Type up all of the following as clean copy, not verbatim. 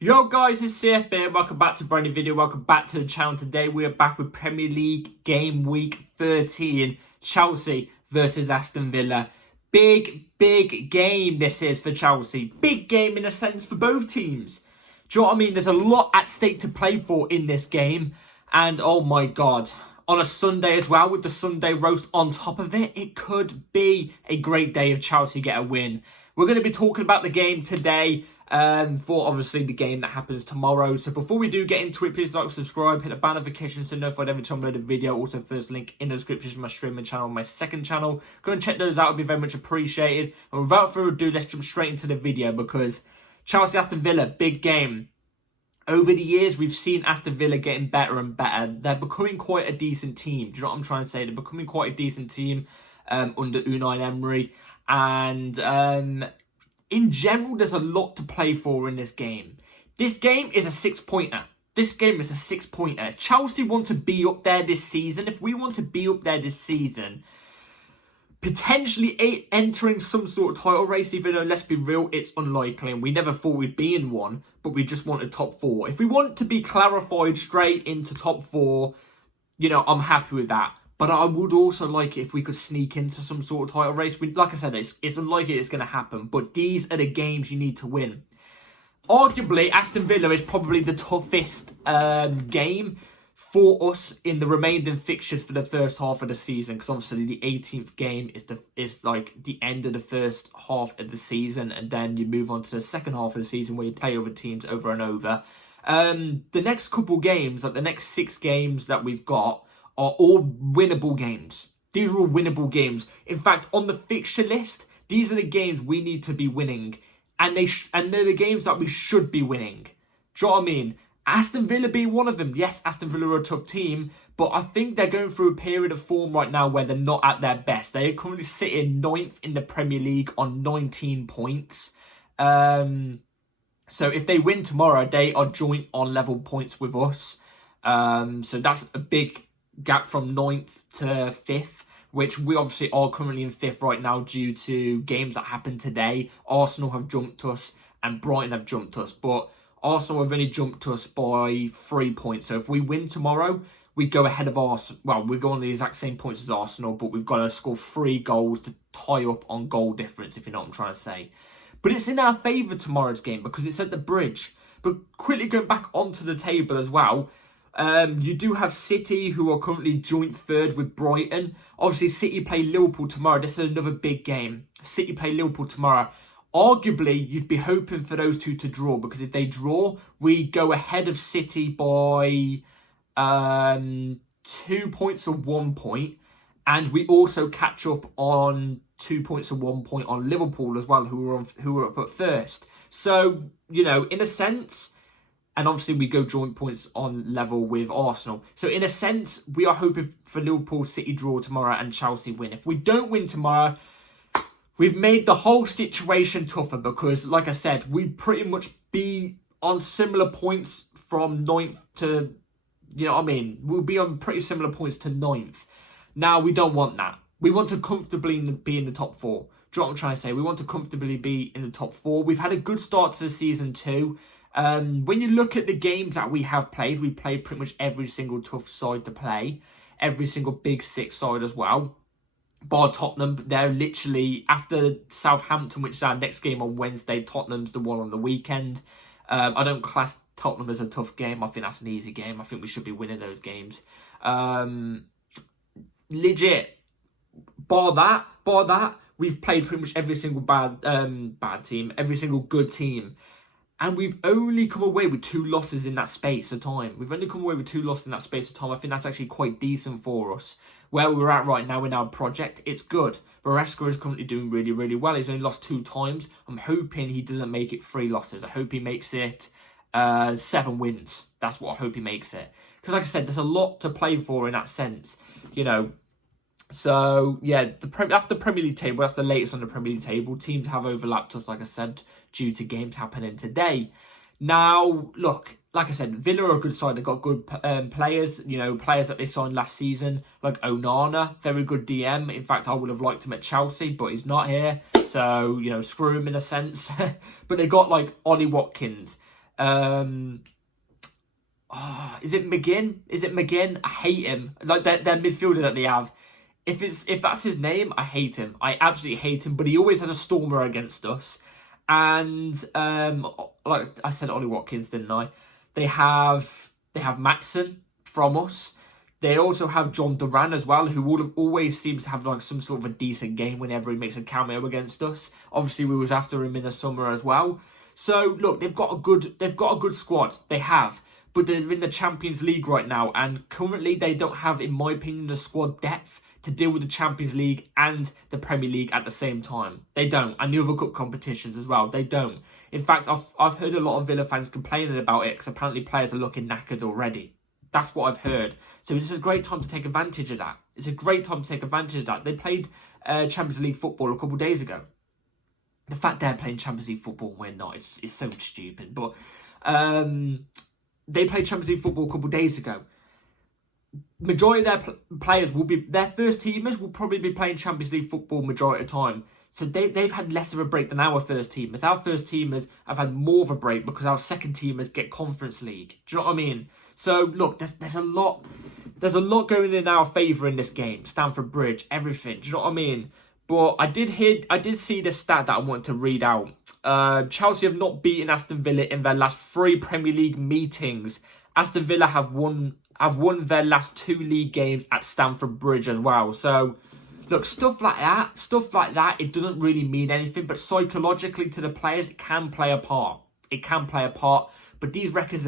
Yo guys, it's CFB. Welcome back to a brand new video. Welcome back to the channel. Today we are back with Premier League game week 13. Chelsea versus Aston Villa. Big game this is for Chelsea. Big game in a sense for both teams. Do you know what I mean? There's a lot at stake to play for in this game. And oh my God, on a Sunday as well with the Sunday roast on top of it, it could be a great day if Chelsea get a win. We're going to be talking about the game today. For obviously the game that happens tomorrow. So before we do get into it, please like, subscribe, hit the bell notification so notified every time I upload a video. Also, first link in the description to my streaming channel, my second channel. Go and check those out, it'd be very much appreciated. And without further ado, let's jump straight into the video because Chelsea Aston Villa, big game. Over the years, we've seen Aston Villa getting better and better. They're becoming quite a decent team. Do you know what I'm trying to say? They're becoming quite a decent team under Unai Emery. And in general, there's a lot to play for in this game. This game is a six-pointer. If Chelsea want to be up there this season, if we want to be up there this season, potentially entering some sort of title race, even though, let's be real, it's unlikely. And we never thought we'd be in one, but we just wanted top four. If we want to be clarified straight into top four, you know, I'm happy with that. But I would also like it if we could sneak into some sort of title race. Like I said, it's unlikely it's going to happen. But these are the games you need to win. Arguably, Aston Villa is probably the toughest game for us in the remaining fixtures for the first half of the season. Because obviously the 18th game is like the end of the first half of the season. And then you move on to the second half of the season where you play other teams over and over. The next couple games, like the next 6 games that we've got, are all winnable games. These are all winnable games. In fact, on the fixture list, these are the games we need to be winning. And they're the games that we should be winning. Do you know what I mean? Aston Villa being one of them. Yes, Aston Villa are a tough team, but I think they're going through a period of form right now where they're not at their best. They are currently sitting 9th in the Premier League on 19 points. So if they win tomorrow, they are joint on level points with us. So that's a big gap from 9th to 5th, which we obviously are currently in 5th right now due to games that happened today. Arsenal have jumped us and Brighton have jumped us, but Arsenal have only jumped us by 3 points. So if we win tomorrow, we go ahead of Arsenal. Well, we go on the exact same points as Arsenal, but we've got to score 3 goals to tie up on goal difference, if you know what I'm trying to say. But it's in our favour tomorrow's game because it's at the Bridge. But quickly going back onto the table as well, you do have City, who are currently joint 3rd with Brighton. Obviously, City play Liverpool tomorrow. This is another big game. City play Liverpool tomorrow. Arguably, you'd be hoping for those two to draw, because if they draw, we go ahead of City by 2 points or 1 point. And we also catch up on 2 points or 1 point on Liverpool as well, who are up at first. So, you know, in a sense, and obviously we go joint points on level with Arsenal. So in a sense, we are hoping for Liverpool City draw tomorrow and Chelsea win. If we don't win tomorrow, we've made the whole situation tougher because, like I said, we'd pretty much be on similar points from 9th to, you know what I mean? We'll be on pretty similar points to 9th. Now, we don't want that. We want to comfortably be in the top 4. Do you know what I'm trying to say? We want to comfortably be in the top 4. We've had a good start to the season too. When you look at the games that we have played, we played pretty much every single tough side to play. Every single big 6 side as well. Bar Tottenham, they're literally, after Southampton, which is our next game on Wednesday, Tottenham's the one on the weekend. I don't class Tottenham as a tough game. I think that's an easy game. I think we should be winning those games. Legit, bar that, we've played pretty much every single bad team, every single good team. And we've only come away with 2 losses in that space of time. I think that's actually quite decent for us. Where we're at right now in our project, it's good. Maresca is currently doing really, really well. He's only lost 2 times. I'm hoping he doesn't make it 3 losses. I hope he makes it 7 wins. That's what I hope he makes it. Because like I said, there's a lot to play for in that sense. You know, so yeah, that's the Premier League table. That's the latest on the Premier League table. Teams have overlapped us, like I said, due to games happening today. Now, look, like I said, Villa are a good side. They've got good players, you know, players that they signed last season, like Onana, very good DM. In fact, I would have liked him at Chelsea, but he's not here. So, you know, screw him in a sense. But they got like Ollie Watkins, Is it McGinn? I hate him. Like their midfielder that they have. If that's his name, I hate him. I absolutely hate him. But he always has a stormer against us. And like I said, Ollie Watkins, didn't I? They have Matson from us. They also have John Duran as well, who always seems to have like some sort of a decent game whenever he makes a cameo against us. Obviously, we was after him in the summer as well. So look, they've got a good squad. They have, but they're in the Champions League right now, and currently they don't have, in my opinion, the squad depth to deal with the Champions League and the Premier League at the same time. They don't, and the other cup competitions as well. They don't. In fact, I've heard a lot of Villa fans complaining about it because apparently players are looking knackered already. That's what I've heard. So this is a great time to take advantage of that. It's a great time to take advantage of that. They played Champions League football a couple of days ago. The fact they're playing Champions League football and we're not is so stupid. But they played Champions League football a couple of days ago. Majority of their players their first teamers will probably be playing Champions League football majority of the time. So they've had less of a break than our first teamers. Our first teamers have had more of a break because our second teamers get Conference League. Do you know what I mean? So look, there's a lot going in our favour in this game. Stamford Bridge, everything. Do you know what I mean? But I did see the stat that I wanted to read out. Chelsea have not beaten Aston Villa in their last 3 Premier League meetings. Aston Villa have won their last 2 league games at Stamford Bridge as well. So look, stuff like that, it doesn't really mean anything, but psychologically to the players, it can play a part. But these records,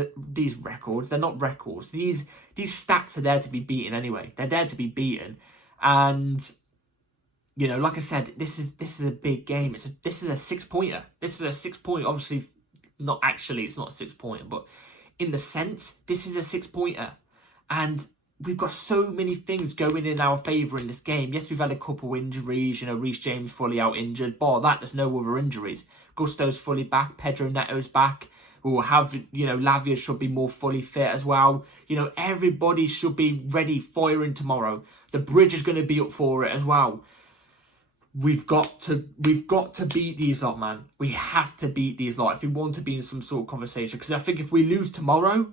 they're not records. These stats are there to be beaten anyway. They're there to be beaten. And, you know, like I said, this is a big game. This is a 6-pointer. This is a 6-point. Obviously, it's not a 6-pointer, but in the sense, this is a 6-pointer. And we've got so many things going in our favour in this game. Yes, we've had a couple injuries. You know, Reece James fully out injured. Bar that, there's no other injuries. Gusto's fully back. Pedro Neto's back. We'll have, you know, Lavia should be more fully fit as well. You know, everybody should be ready, firing tomorrow. The Bridge is going to be up for it as well. We've got to beat these lot, man. We have to beat these lot if we want to be in some sort of conversation. Because I think if we lose tomorrow,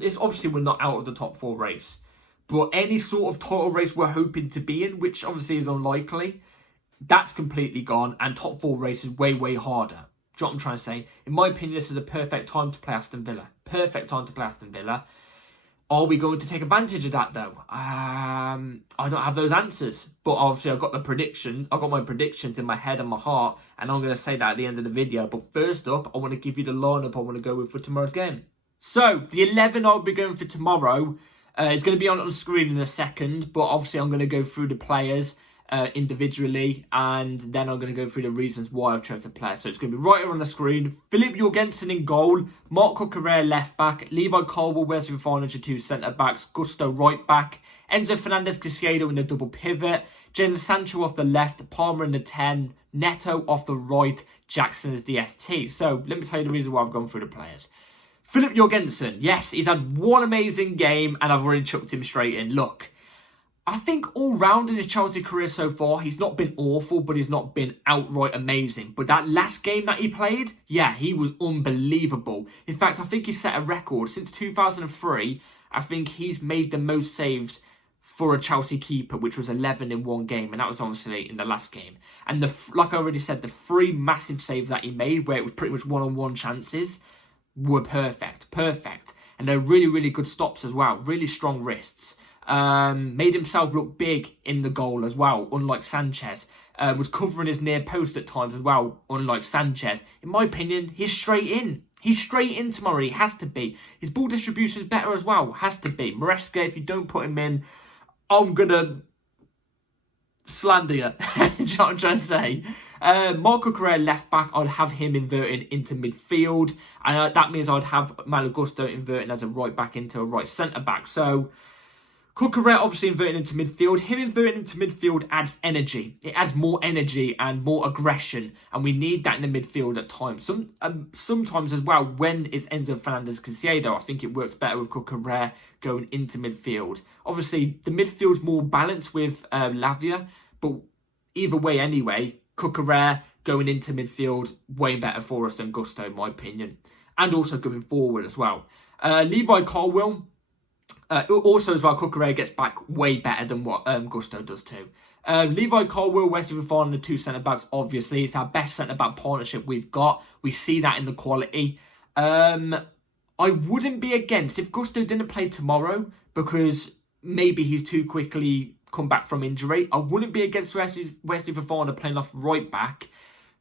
it's obviously we're not out of the top 4 race. But any sort of title race we're hoping to be in, which obviously is unlikely, that's completely gone. And top 4 race is way, way harder. Do you know what I'm trying to say? In my opinion, this is a perfect time to play Aston Villa. Perfect time to play Aston Villa. Are we going to take advantage of that, though? I don't have those answers. But obviously, I've got the predictions. I've got my predictions in my head and my heart. And I'm going to say that at the end of the video. But first up, I want to give you the lineup I want to go with for tomorrow's game. So, the 11 I'll be going for tomorrow is going to be on screen in a second. But obviously, I'm going to go through the players individually, and then I'm going to go through the reasons why I've chosen the player. So it's going to be right here on the screen. Philip Jorgensen in goal, Marc Cucurella left back, Levi Colwill, Wesley Fofana, your 2 centre backs, Gusto right back, Enzo Fernandez Caicedo in the double pivot, Jadon Sancho off the left, Palmer in the 10, Neto off the right, Jackson as the ST. So let me tell you the reason why I've gone through the players. Philip Jorgensen, yes, he's had one amazing game and I've already chucked him straight in. Look, I think all round in his Chelsea career so far, he's not been awful, but he's not been outright amazing. But that last game that he played, yeah, he was unbelievable. In fact, I think he set a record. Since 2003, I think he's made the most saves for a Chelsea keeper, which was 11 in one game. And that was obviously in the last game. And like I already said, the 3 massive saves that he made, where it was pretty much one-on-one chances, were perfect. Perfect. And they're really, really good stops as well. Really strong wrists. Made himself look big in the goal as well, unlike Sanchez. Was covering his near post at times as well, unlike Sanchez. In my opinion, he's straight in. He's straight in tomorrow. He has to be. His ball distribution is better as well. Has to be. Maresca, if you don't put him in, I'm going to slander you. Do you know what I'm trying to say? Marc Cucurella left back, I'd have him inverting into midfield. And that means I'd have Malo Gusto inverting as a right back into a right centre back. So Cucurella obviously inverting into midfield. Him inverting into midfield adds energy. It adds more energy and more aggression. And we need that in the midfield at times. Sometimes as well, when it's Enzo Fernandez Caicedo, I think it works better with Cucurella going into midfield. Obviously, the midfield's more balanced with Lavia. But either way anyway, Cucurella going into midfield way better for us than Gusto, in my opinion. And also going forward as well. Levi Colwill, also as well, Cucurella gets back way better than what Gusto does too. Levi Colwill, Wesley Fofana, the two centre-backs, obviously. It's our best centre-back partnership we've got. We see that in the quality. I wouldn't be against if Gusto didn't play tomorrow because maybe he's too quickly come back from injury. I wouldn't be against Wesley Fofana playing off right back.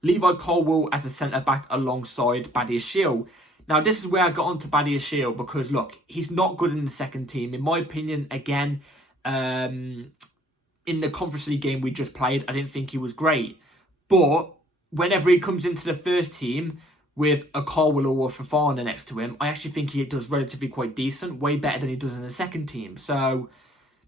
Levi Colwill as a centre-back alongside Badiashile. Now, this is where I got onto Badiashile because, look, he's not good in the second team. In my opinion, again, in the Conference League game we just played, I didn't think he was great. But whenever he comes into the first team with a Colwill or a Fofana next to him, I actually think he does relatively quite decent, way better than he does in the second team. So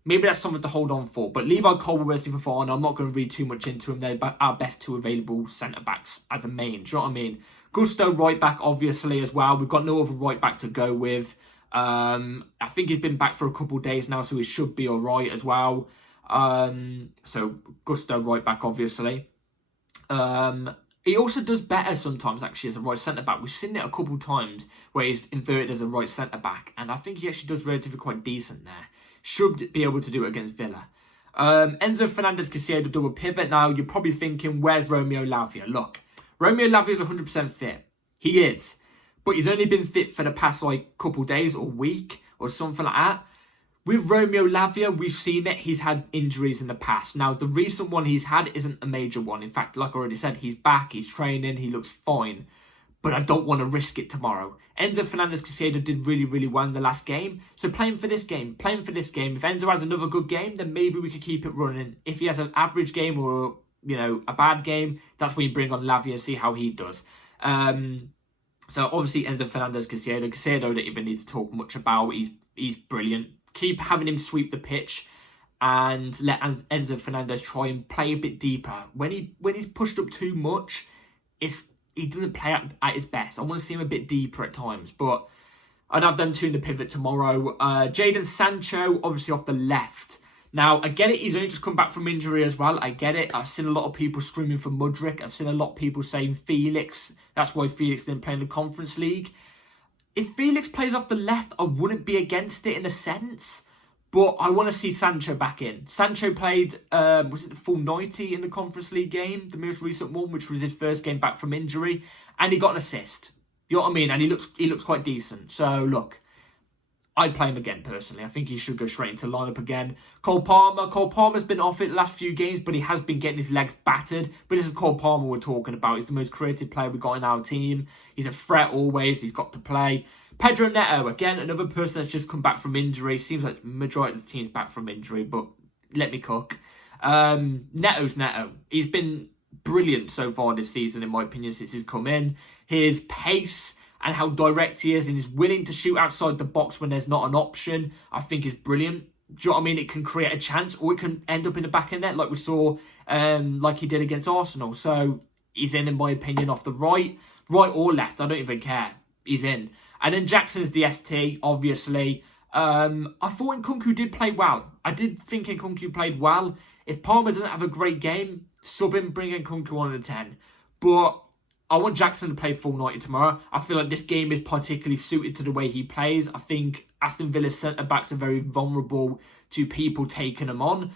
maybe that's something to hold on for. But Levi Colwill, Wesley Fofana, I'm not going to read too much into him. They're our best two available centre-backs as a main. Do you know what I mean? Gusto, right-back, obviously, as well. We've got no other right-back to go with. I think he's been back for a couple of days now, so he should be all right as well. So Gusto, right-back, obviously. He also does better sometimes, actually, as a right centre-back. We've seen it a couple of times where he's inverted as a right centre-back, and I think he actually does relatively quite decent there. Should be able to do it against Villa. Enzo Fernandez Caicedo double pivot. Now, you're probably thinking, where's Romeo Lavia? Look, Romeo Lavia is 100% fit. He is. But he's only been fit for the past, couple of days or week or something like that. With Romeo Lavia, we've seen it. He's had injuries in the past. Now, the recent one he's had isn't a major one. In fact, like I already said, he's back, he's training, he looks fine. But I don't want to risk it tomorrow. Enzo Fernandez Caicedo did really, really well in the last game. So play him for this game. Play him for this game. If Enzo has another good game, then maybe we could keep it running. If he has an average game or, a bad game, that's when you bring on Lavia and see how he does. So obviously Enzo Fernandez Caicedo. Caicedo don't even need to talk much about. He's brilliant. Keep having him sweep the pitch and let Enzo Fernandez try and play a bit deeper. When he's pushed up too much, he doesn't play at his best. I want to see him a bit deeper at times, but I'd have them two in the pivot tomorrow. Jadon Sancho, obviously off the left. Now, I get it, he's only just come back from injury as well. I get it. I've seen a lot of people screaming for Mudryk. I've seen a lot of people saying Felix. That's why Felix didn't play in the Conference League. If Felix plays off the left, I wouldn't be against it in a sense. But I want to see Sancho back in. Sancho played, was it the full 90 in the Conference League game? The most recent one, which was his first game back from injury. And he got an assist. You know what I mean? And he looks quite decent. So, look, I'd play him again, personally. I think he should go straight into the lineup again. Cole Palmer's been off it the last few games, but he has been getting his legs battered. But this is Cole Palmer we're talking about. He's the most creative player we've got in our team. He's a threat always. He's got to play. Pedro Neto, again, another person that's just come back from injury. Seems like the majority of the team's back from injury, but let me cook. Neto's Neto. He's been brilliant so far this season, in my opinion, since he's come in. His pace and how direct he is, and he's willing to shoot outside the box when there's not an option, I think is brilliant. Do you know what I mean? It can create a chance, or it can end up in the back of net, like we saw, like he did against Arsenal. So he's in my opinion, off the right or left. I don't even care. He's in. And then Jackson's the ST, obviously. I thought Nkunku did play well. I did think Nkunku played well. If Palmer doesn't have a great game, sub him, bring Nkunku on at 10. But I want Jackson to play full 90 tomorrow. I feel like this game is particularly suited to the way he plays. I think Aston Villa's centre-backs are very vulnerable to people taking them on,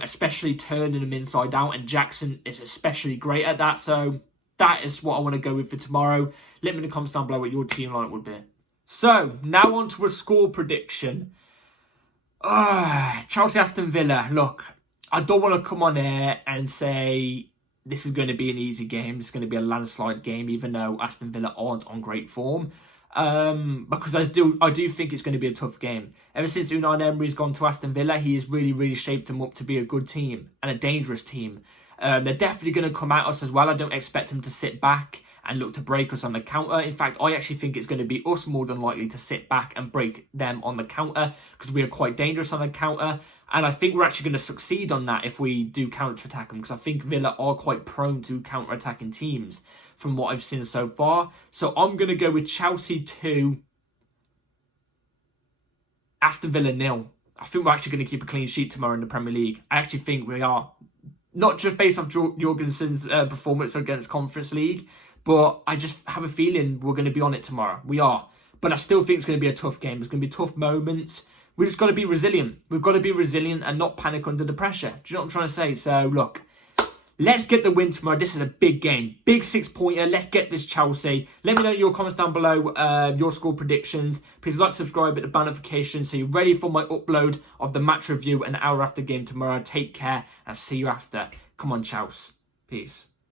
especially turning them inside out, and Jackson is especially great at that. So that is what I want to go with for tomorrow. Let me in the comments down below what your team lineup would be. So, now on to a score prediction. Chelsea Aston Villa. Look, I don't want to come on here and say this is going to be an easy game. It's going to be a landslide game, even though Aston Villa aren't on great form. Because I do think it's going to be a tough game. Ever since Unai Emery's gone to Aston Villa, he has really, really shaped them up to be a good team and a dangerous team. They're definitely going to come at us as well. I don't expect them to sit back and look to break us on the counter. In fact, I actually think it's going to be us more than likely to sit back and break them on the counter, because we are quite dangerous on the counter. And I think we're actually going to succeed on that if we do counter-attack them, because I think Villa are quite prone to counter-attacking teams from what I've seen so far. So I'm going to go with Chelsea 2, Aston Villa 0. I think we're actually going to keep a clean sheet tomorrow in the Premier League. I actually think we are Not just based off Jorgensen's performance against Conference League, but I just have a feeling we're going to be on it tomorrow. We are. But I still think it's going to be a tough game. There's going to be tough moments. We just got to be resilient. We've got to be resilient and not panic under the pressure. Do you know what I'm trying to say? So, look, let's get the win tomorrow. This is a big game. Big 6-pointer. Let's get this, Chelsea. Let me know your comments down below, your score predictions. Please like, subscribe, hit the bell notification so you're ready for my upload of the match review an hour after game tomorrow. Take care and see you after. Come on, Chelsea. Peace.